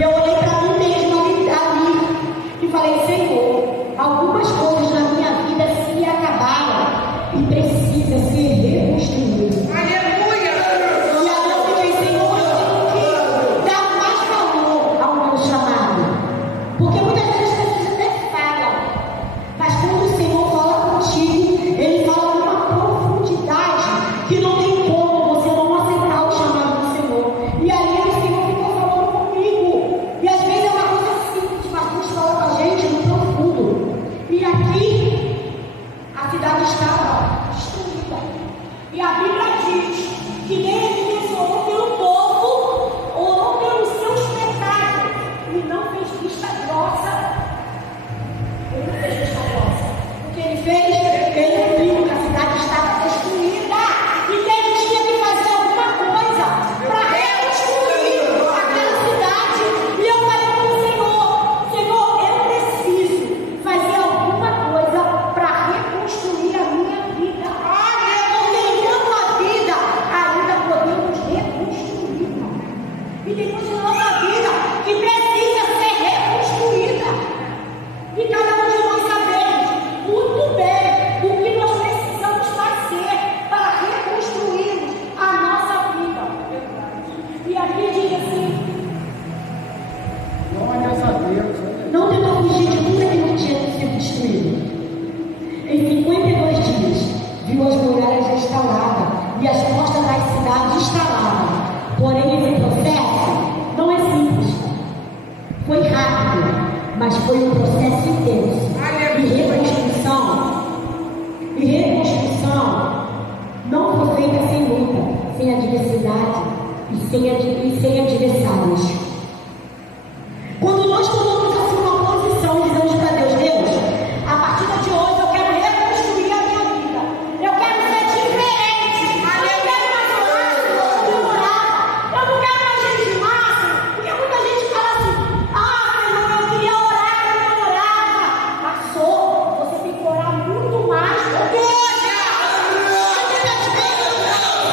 E eu olhei para mim mesma ali e falei: Senhor, algumas coisas na minha vida se acabaram e precisa ser reconstruído. Aleluia! E aí eu fiquei: Senhor, eu tenho que dar mais valor ao meu chamado. Porque muitas vezes as pessoas até falam, mas quando o Senhor fala contigo, Ele fala com uma profundidade que não tem como você não aceitar o chamado do Senhor. E aí o Senhor ficou falando comigo. E às vezes é uma coisa simples, mas Deus fala com a gente no profundo. E aqui a cidade estava destruída. E a Bíblia diz que Neemias orou pelo povo, orou pelos seus pecados. Ele não fez vista grossa. Ele não fez vista grossa. O que ele fez? Ele viu que a cidade estava destruída e que ele tinha que fazer alguma coisa para reconstruir aquela cidade. E eu falei para o Senhor: Senhor, eu preciso fazer alguma coisa para reconstruir a minha vida. Porque enquanto a vida ainda podemos reconstruir. E tem coisas na nossa vida que precisa ser reconstruída. E cada um de nós sabemos muito bem o que nós precisamos fazer para reconstruir a nossa vida. E aqui diz assim: Glórias a Deus. não tentou fugir de tudo aquilo que tinha que ser destruído. Em 52 dias, viu as muralhas restauradas e as portas das cidades instaladas. Porém, esse processo não é simples. Foi rápido, mas foi um processo intenso. E reconstrução não foi feita sem luta, sem adversidade e sem adversários. Quando nós tomamos assim uma posição e dizemos para Deus: Deus, a partir de hoje eu quero reconstruir a minha vida. Eu quero ser diferente. Eu quero mais fácil do que eu morava. Eu não quero mais gente de massa. Porque muita gente fala assim: Senhor, eu queria orar quando eu orava. Passou. Você tem que orar muito mais.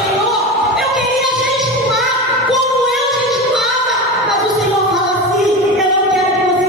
Senhor, eu queria jejuar como eu jejuava. Mas o Senhor fala assim: eu não quero que você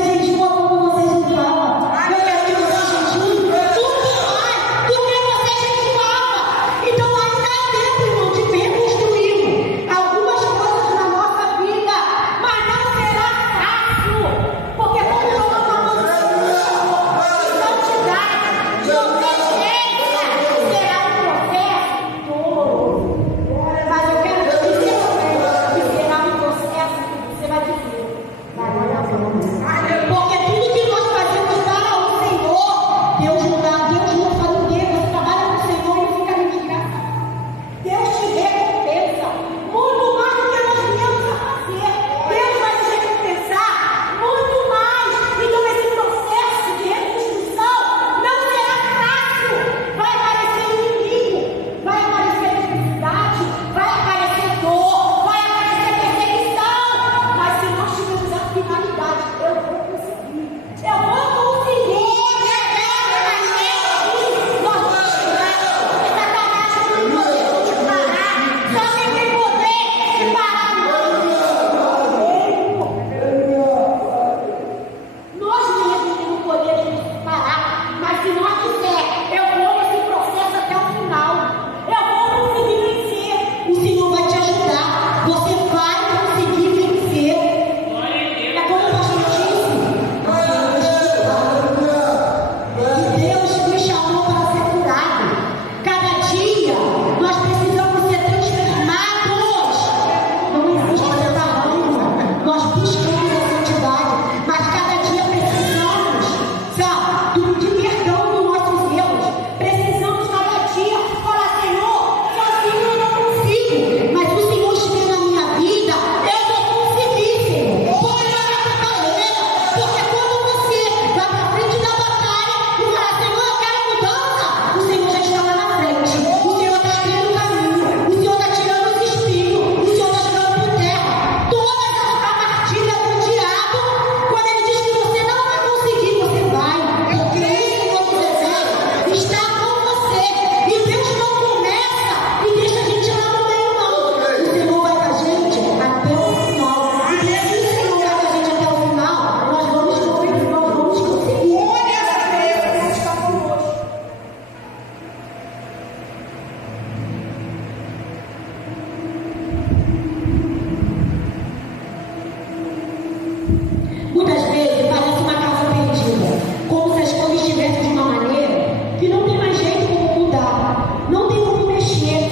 Muitas vezes parece uma casa perdida, como se as coisas estivessem de uma maneira que não tem mais jeito como mudar, não tem como mexer,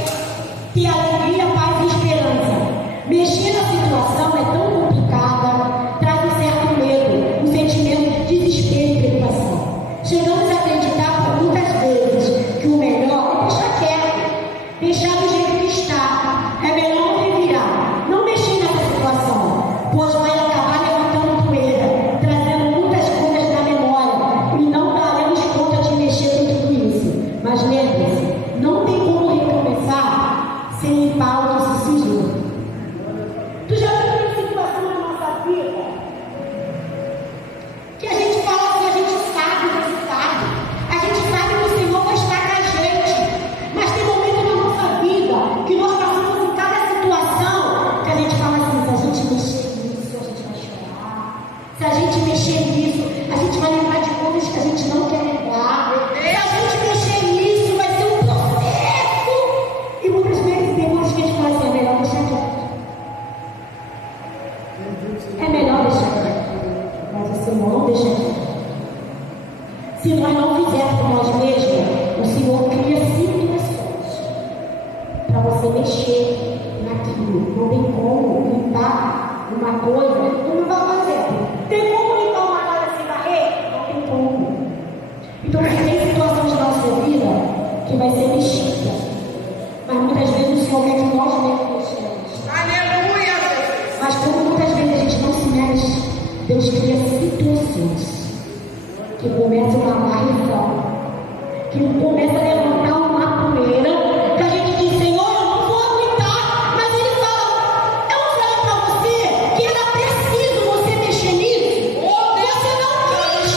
ter alegria, paz e esperança. Mexer na situação é tão complicada, traz um certo medo, um sentimento de desespero e preocupação. Chegamos a acreditar por muitas vezes que o melhor é deixar quieto, deixar do jeito que está. É melhor não revirar, não mexer nessa situação, pois vai acabar levantando poeira, trazendo muitas coisas na memória, e não daremos conta de mexer com tudo isso. Mas lembre-se, não tem como recomeçar sem limpar o que se sujou. Tu já viu uma situação na nossa vida que a gente fala assim, a gente sabe, a gente sabe que o Senhor vai estar com a gente, mas tem momentos na nossa vida que nós passamos em cada situação que a gente fala assim, se a gente mexer nisso, a gente vai chorar, se a gente mexer nisso, a gente vai lembrar de coisas que a gente não quer lembrar, se a gente mexer nisso, vai ser um processo, e muitas vezes tem coisas que a gente fala assim, é melhor deixar quieto. É melhor deixar quieto, mas o Senhor não deixa quieto. Se nós não fizermos por nós mesmos, o Senhor cria situações para você mexer naquilo. Não tem como limpar uma coisa, tu não vai fazer. Tem como limpar uma casa sem barreira? Não tem como. Então tem situações na nossa vida que vai ser mexida, mas muitas vezes o Senhor quer que nós mesmos mexemos. Aleluia! Mas como muitas vezes a gente não se mexe, Deus cria situações que começam uma varrição, que começa a levantar uma poeira, que a gente diz, Senhor, eu não vou aguentar, mas Ele fala, eu não falei para você que era preciso você mexer nisso? Você não quis.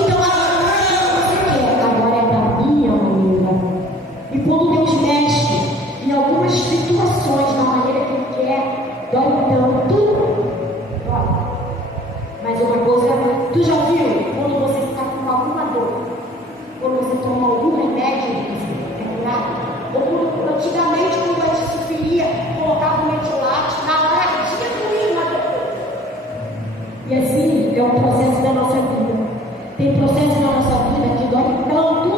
Então agora você quer, agora é da minha maneira. E quando Deus mexe em algumas situações, da maneira que Ele quer, dói tanto. Mas uma coisa, tu já viu quando você está com alguma dor, quando você toma algum remédio, é curado? Ou quando, antigamente, quando a gente se feria, colocava um metilate na hora de doer uma dor. E assim é o processo da nossa vida. Tem processos na nossa vida que dói tanto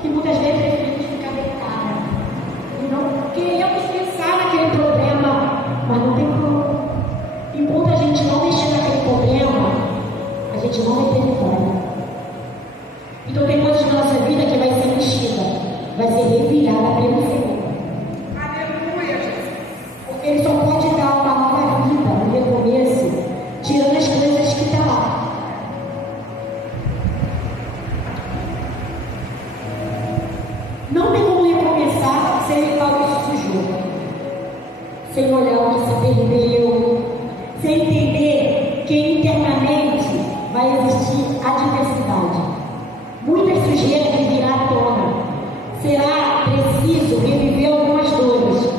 que muitas vezes preferimos ficar deitada. E não queremos pensar naquele problema, mas não tem como. Enquanto a gente não mexer naquele problema, a gente não vai ter vitória. Então tem coisas na nossa vida que vai ser mexida, vai ser revirada pelo Senhor. Aleluia! Porque Ele só pode dar uma nova vida, um recomeço, tirando as coisas que estão lá. Não tem como recomeçar sem limpar o que se sujou, sem olhar o que se perdeu, sem entender que internamente vai existir adversidade. Muitas sujeiras que virá à tona. Será preciso reviver algumas dores.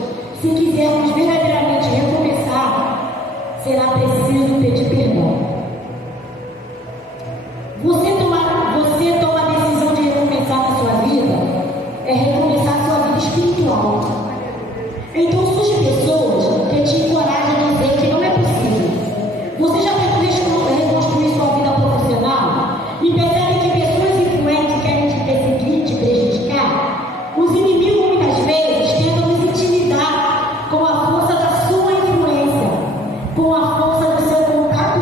Se quisermos verdadeiramente recomeçar, será preciso pedir perdão. Você toma a decisão de recomeçar na sua vida, é recomeçar a sua vida espiritual. Então surgem pessoas que te encorajam a dizer que não é possível. Você já tentou reconstruir sua vida profissional e percebe que pessoas influentes querem te perseguir, te prejudicar? Os inimigos muitas vezes tentam nos intimidar com a força da sua influência, com a força do seu contato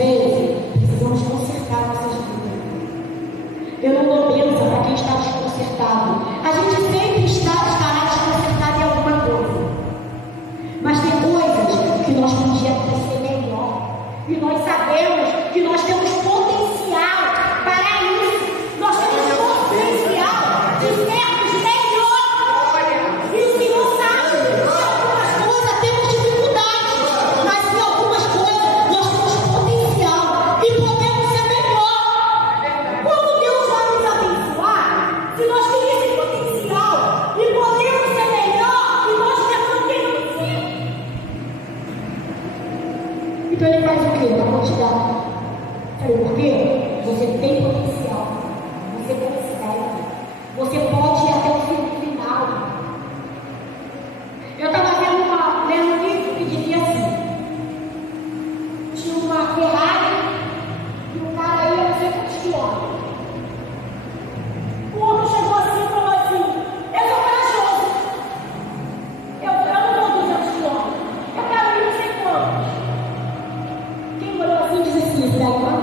vezes, precisamos consertar nossas vidas. Eu não dou bênção para quem está desconcertado. A gente sempre estará desconcertado em alguma coisa. Mas tem coisas que nós podíamos ser melhor. E nós sabemos que nós temos potencial para isso. Nós temos potencial de sermos melhor. E o Senhor sabe que algumas coisas temos dificuldades, mas em algumas coisas nós temos potencial e podemos ser melhor. Como Deus vai nos abençoar se nós temos esse potencial e podemos ser melhor e nós não queremos ser? Então ele faz o quê? Para não te dar. Sabe por quê? Você tem potencial. Você consegue. Você pode ir até o final. Eu estava lendo um livro que dizia assim: tinha uma Ferrari e o cara ia não sei quantos quilômetros. O outro chegou assim e falou assim: eu sou corajoso. Eu não vou 200 quilômetros. Eu quero ir não sei quantos. Quem olhou assim diz assim: esse daí não.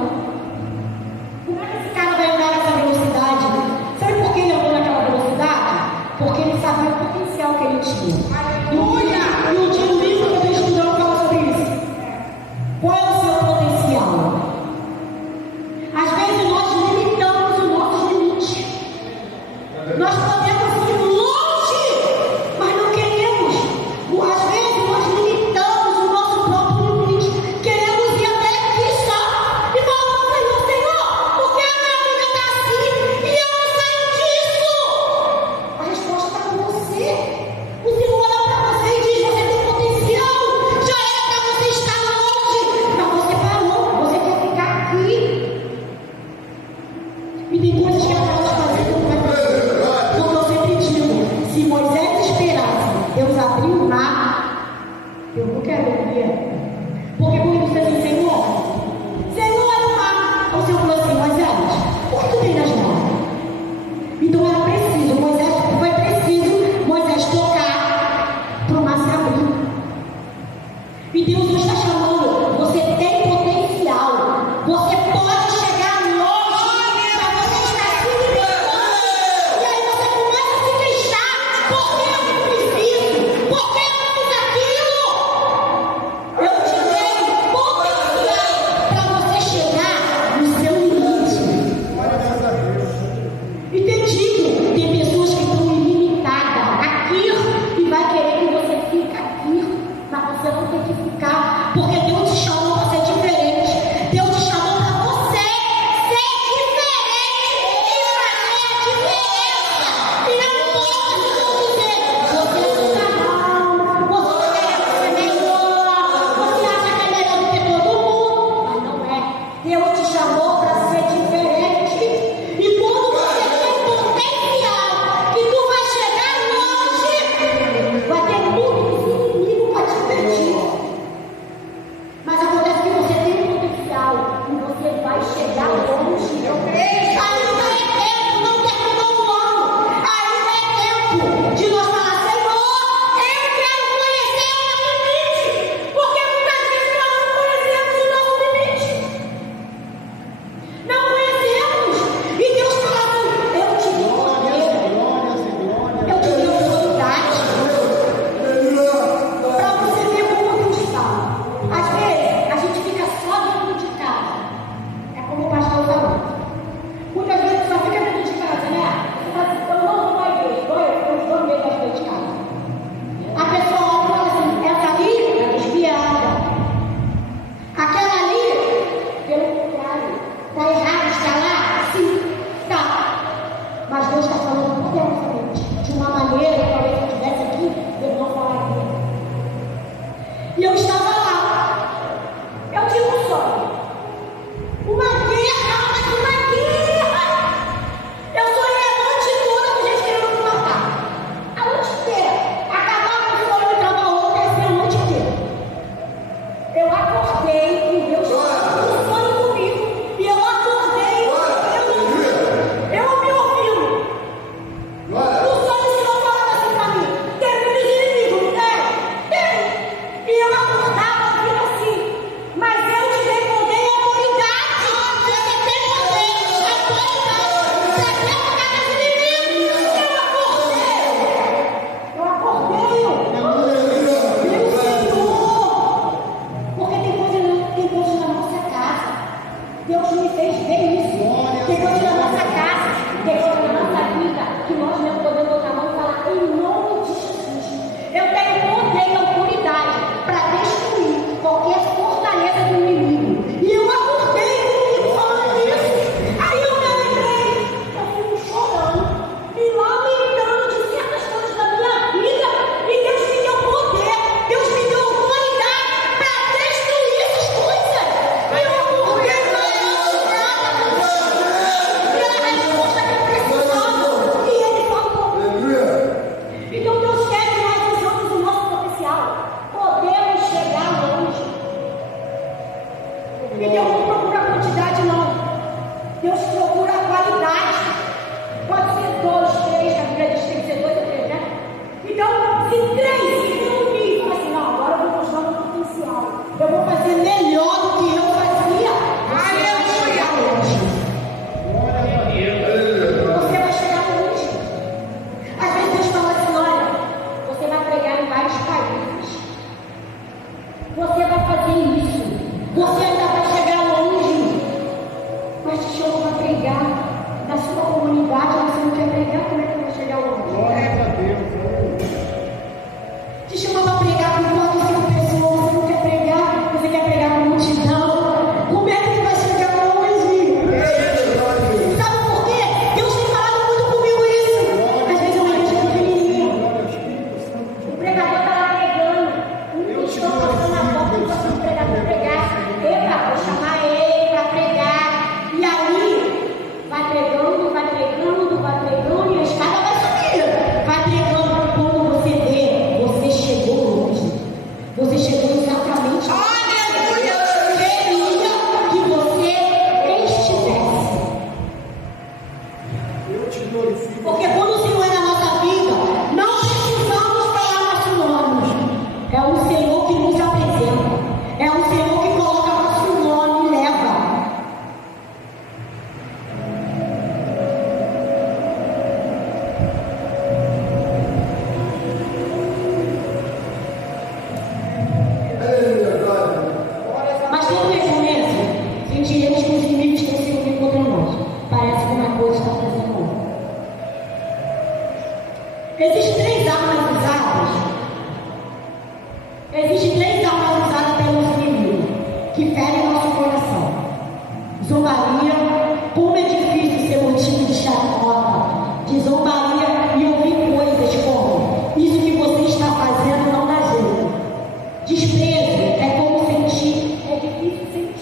Como é que esse cara vai andar nessa velocidade? Sabe por que ele andou naquela velocidade? Porque ele sabia o potencial que ele tinha. Aleluia! E um dia o livro que eu estou estudando fala sobre isso. Qual é o seu potencial? Às vezes nós limitamos os nossos limites. Nós podemos ir longe, mas não queremos. Às vezes nós limitamos o nosso próprio limite. Queremos ir até aqui só. E falamos, Senhor, por que a minha vida está assim e eu não saio disso? A resposta está com você. O Senhor olha para você e diz: você tem potencial. Já era para você estar longe, mas você E Deus não procura a quantidade, não. Deus procura a qualidade. Pode ser 2, 3, a Bíblia diz que tem que ser 2 ou 3, né? Então, se 3, se tem um nível, assim, não, agora eu vou mostrar o meu potencial. Eu vou fazer melhor do que eu fazia. Aleluia! Você vai chegar longe. Às vezes Deus fala assim, olha, você vai pregar em vários países. Você vai fazer isso. Você ainda vai chegar longe. Mas te chamou para pregar na sua comunidade. Você não quer pregar, como é que vai chegar longe? Glória a Deus. Te chamou para pregar com 4 ou 5 pessoas. Você não quer pregar, você quer pregar com multidão. Como é que vai chegar longe? Sabe por quê? Deus tem falado muito comigo isso. Às vezes eu me vejo pequenininho. O pregador está lá pregando. Um cristão passando na porta e passando o pregador pregar. Epa, vou chamar ele para pregar. E aí, vai pregando, vai pregando, vai pregando. E a escada vai subir. Vai pregando. Quando você vê, você chegou longe. Você chegou exatamente onde Deus queria que você estivesse. Eu te glorifico. Porque quando o Senhor é na nossa vida, não precisamos falar nosso nome. É o Senhor que nos apresenta. É o Senhor que coloca nosso nome e leva. Mas todo esse começo, sentiremos que os inimigos estão se unindo contra nós. Parece que uma coisa está fazendo outra. Existem 3 armas usadas. Existem 3 armas usadas pelos inimigos que ferem nosso coração: zombaria, como é difícil ser motivo de chacota, de zombaria e ouvir coisas como: isso que você está fazendo não dá jeito. Desprezo é como sentir, é difícil sentir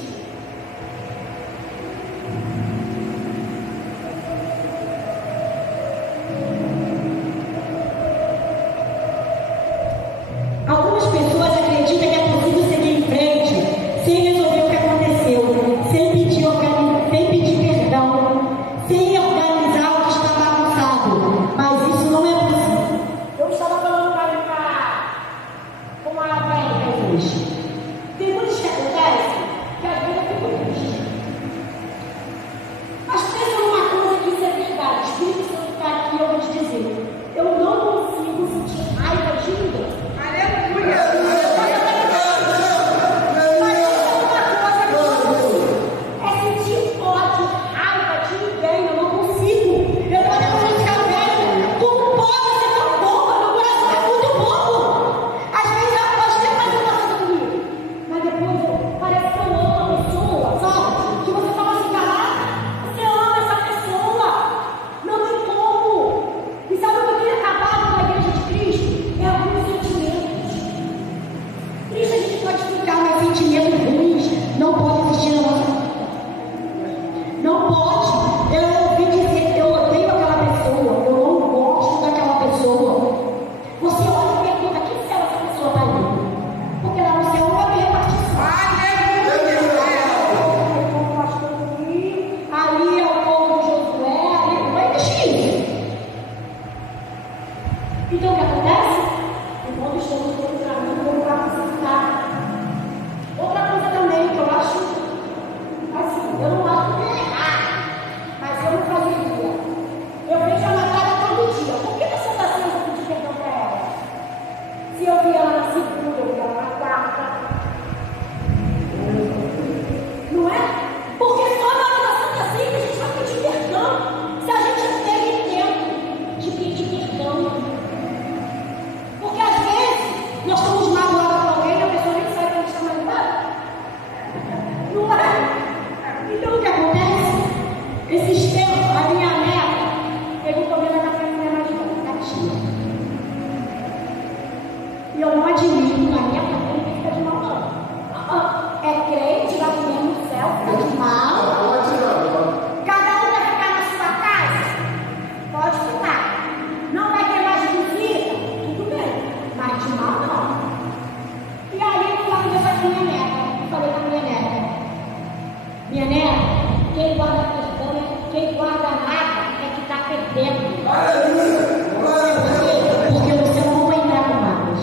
Quem guarda perdão, quem guarda nada é que está perdendo. Porque você não vai entrar com mágoas.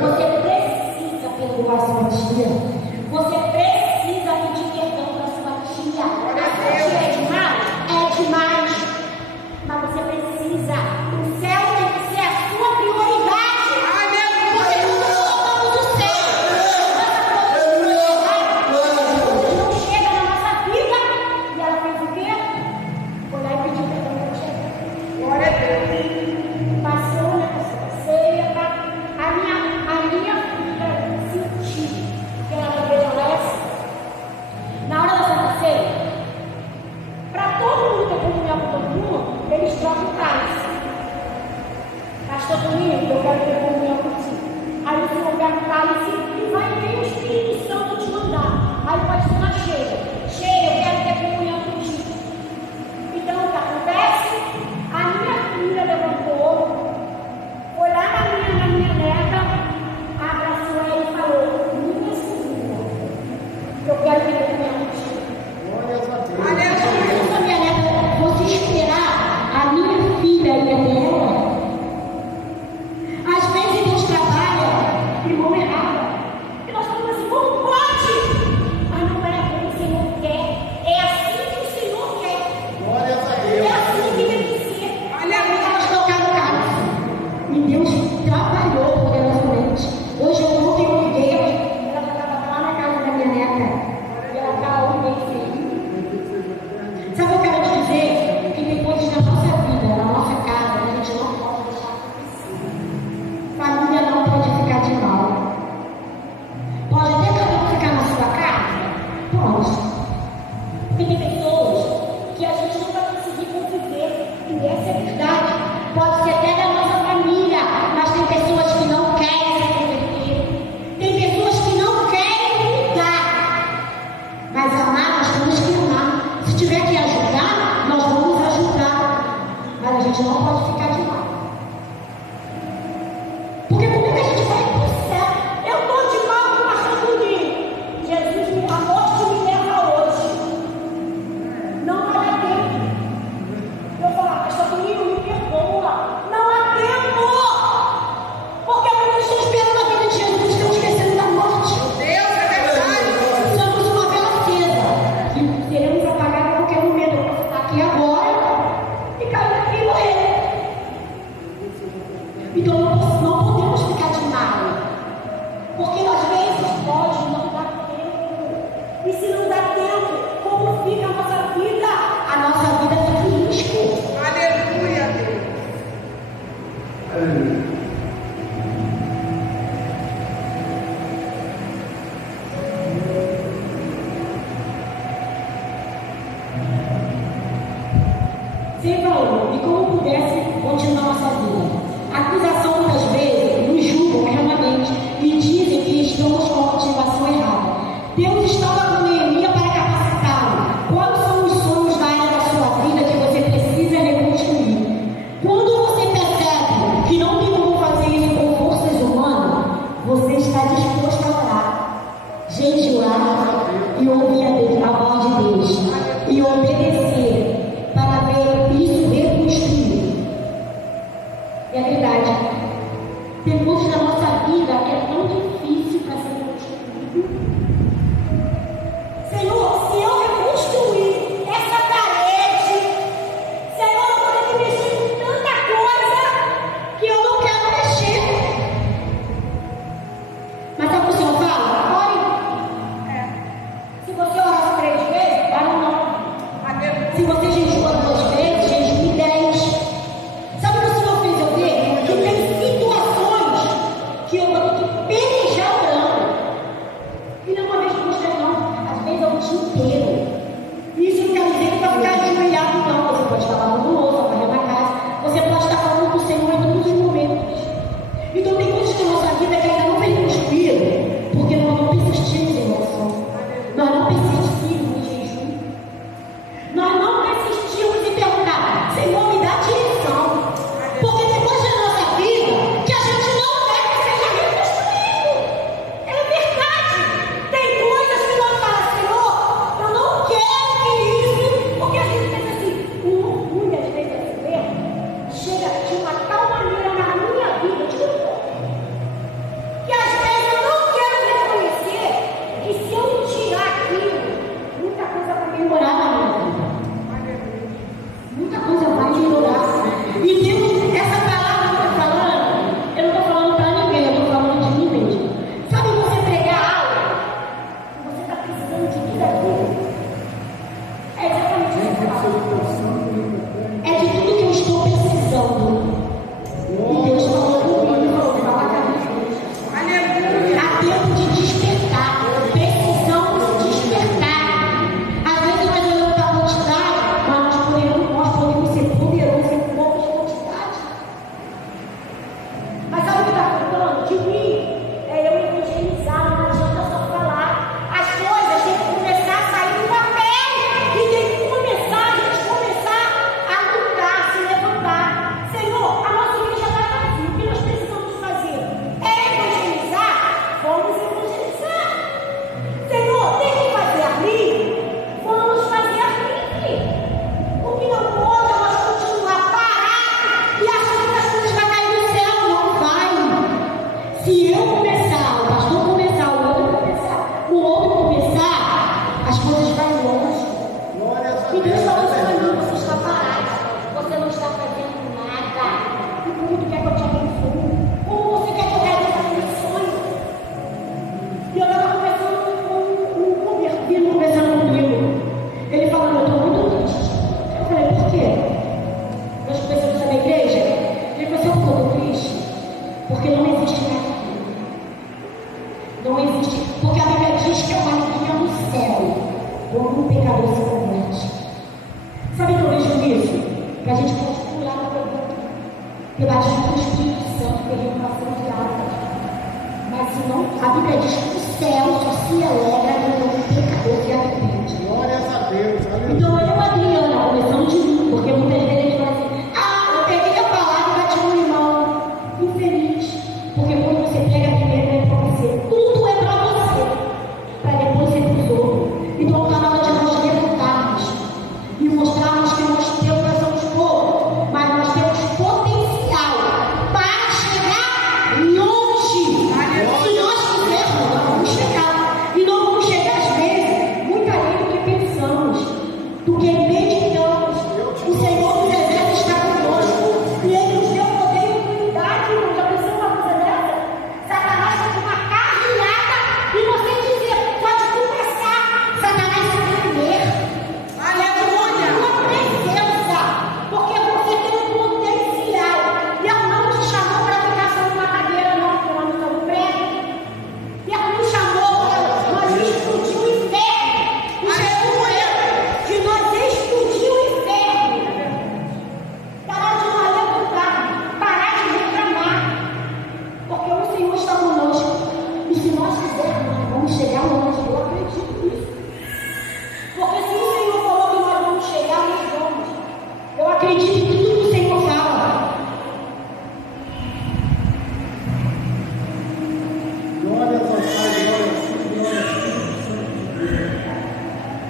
Você precisa perdoar sua tia. Você precisa pedir perdão para sua tia. A sua tia é demais? É demais. Mas você precisa. O céu tem que ser a sua prioridade. Porque nós somos o céu. Não chega na nossa vida. E ela fez o quê? Foi lá e pediu perdão para tia. Glória a Deus. Passou nessa ceia, a minha filha sentiu que ela obedece. Na hora da Santa Ceia, para todo mundo ter comunhão com todo mundo, eles trocam o cálice. Pastor Toninho, eu quero ter comunhão contigo. Aí o Senhor pega o cálice e vai ver o Espírito Santo te mandar. Aí pode ser uma cheia. Cheia, eu quero ter comunhão contigo. Então o que acontece? A minha filha levantou, foi lá na minha neta, abraçou ela e falou: minha filha, eu quero ter comunhão contigo. Aleluia. Minha neta, você esperar a minha filha e a dela. Às vezes Deus trabalha de mão errada. E nós falamos assim: como pode? Mas não é como o Senhor quer. É assim que o Senhor quer. É assim que tem que ser. Aleluia. Nós tocamos o cálice. E Deus trabalhou poderosamente. Hoje eu não tenho ninguém. Ela estava lá na casa da minha neta. E ela está um mês feliz. Sabe o que eu quero te dizer? Que depois da nossa vida, na nossa casa, a gente não pode deixar acontecer. Família não pode ficar de mal. Pode até cada um ficar na sua casa? Pode. Porque tem pessoas que a gente não vai conseguir conviver. E essa é a verdade. Pode ser até da nossa família, mas tem pessoas que não querem se converter. Tem pessoas que não querem mudar. Mas amar, nós temos que amar. Se tiver que ajudar, nós vamos ajudar. Mas a gente não pode ficar de mal. Porque como é que a gente vai para o céu? Eu estou de mal com o pastor Toninho. Jesus, a morte me leva hoje. Não vai dar tempo. Eu falo: pastor Toninho, me perdoa. Não há tempo. Porque muitos estão esperando a vida de Jesus, estão esquecendo da morte. Deus é verdade. Somos uma vela acesa e seremos apagados a qualquer momento. Eu posso estar aqui agora e cair aqui e morrer. Então não podemos ficar de mal. Porque às vezes pode não dar tempo. E se não dá tempo, como fica a nossa vida? A nossa vida fica em risco. Aleluia, Deus. Sem valor, e como pudesse continuar nossa vida. A acusação muitas vezes nos julgam erradamente e dizem que estamos com a motivação errada. Deus estava com Neemias para capacitá-lo. Quais são os sonhos da área da sua vida que você precisa reconstruir? Quando você percebe que não tem como fazer isso com forças humanas, você está disposto a orar, jejuar e ouvir a voz de Deus e obedecer para ver isso reconstruído. É verdade. Perguntas da nossa vida é tão difícil.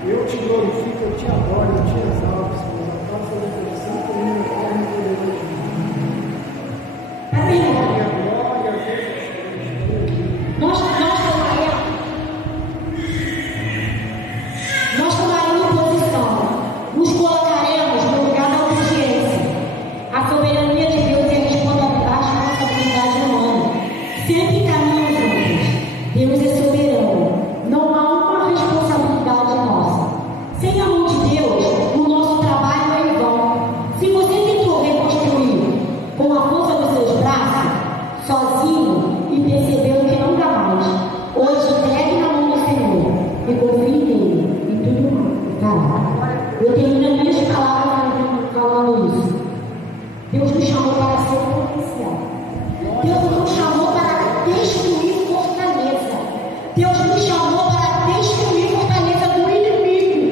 Eu te glorifico, eu te adoro, eu te exalto, Senhor. A causa da tua santa e minha carne poderosa. Amém. Glória, glória a Deus. Nós tomaremos posição, nos colocaremos no lugar da obediência. A soberania de Deus e a responsabilidade humana sempre caminham juntos. Deus é soberano. Não há uma responsabilidade nossa. Sem a mão de Deus, o nosso trabalho é em vão. Se você tentou reconstruir com a força dos seus braços, sozinho, e percebeu que não dá mais, hoje entregue na mão do Senhor e confie nele em tudo mais. Tá? Eu termino as minhas palavras falando isso. Deus nos chamou para ser potencial. Deus nos chamou para destruir fortaleza. Deus nos chamou para destruir fortaleza do inimigo.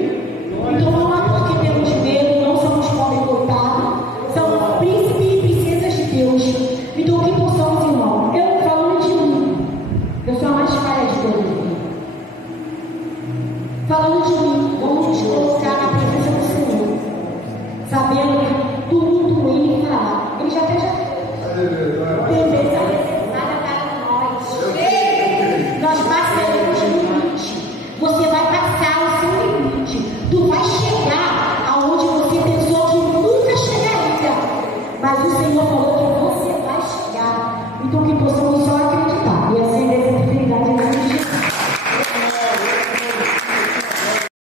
Então não há por que termos medo, não somos pobres coitados, somos príncipes e princesas de Deus. Então o que possamos, irmão? Eu falando de mim, eu sou a mais cara de todos. Falando de mim, vamos nos colocar na presença do Senhor, sabendo que tudo ruim fará. Ele já fez.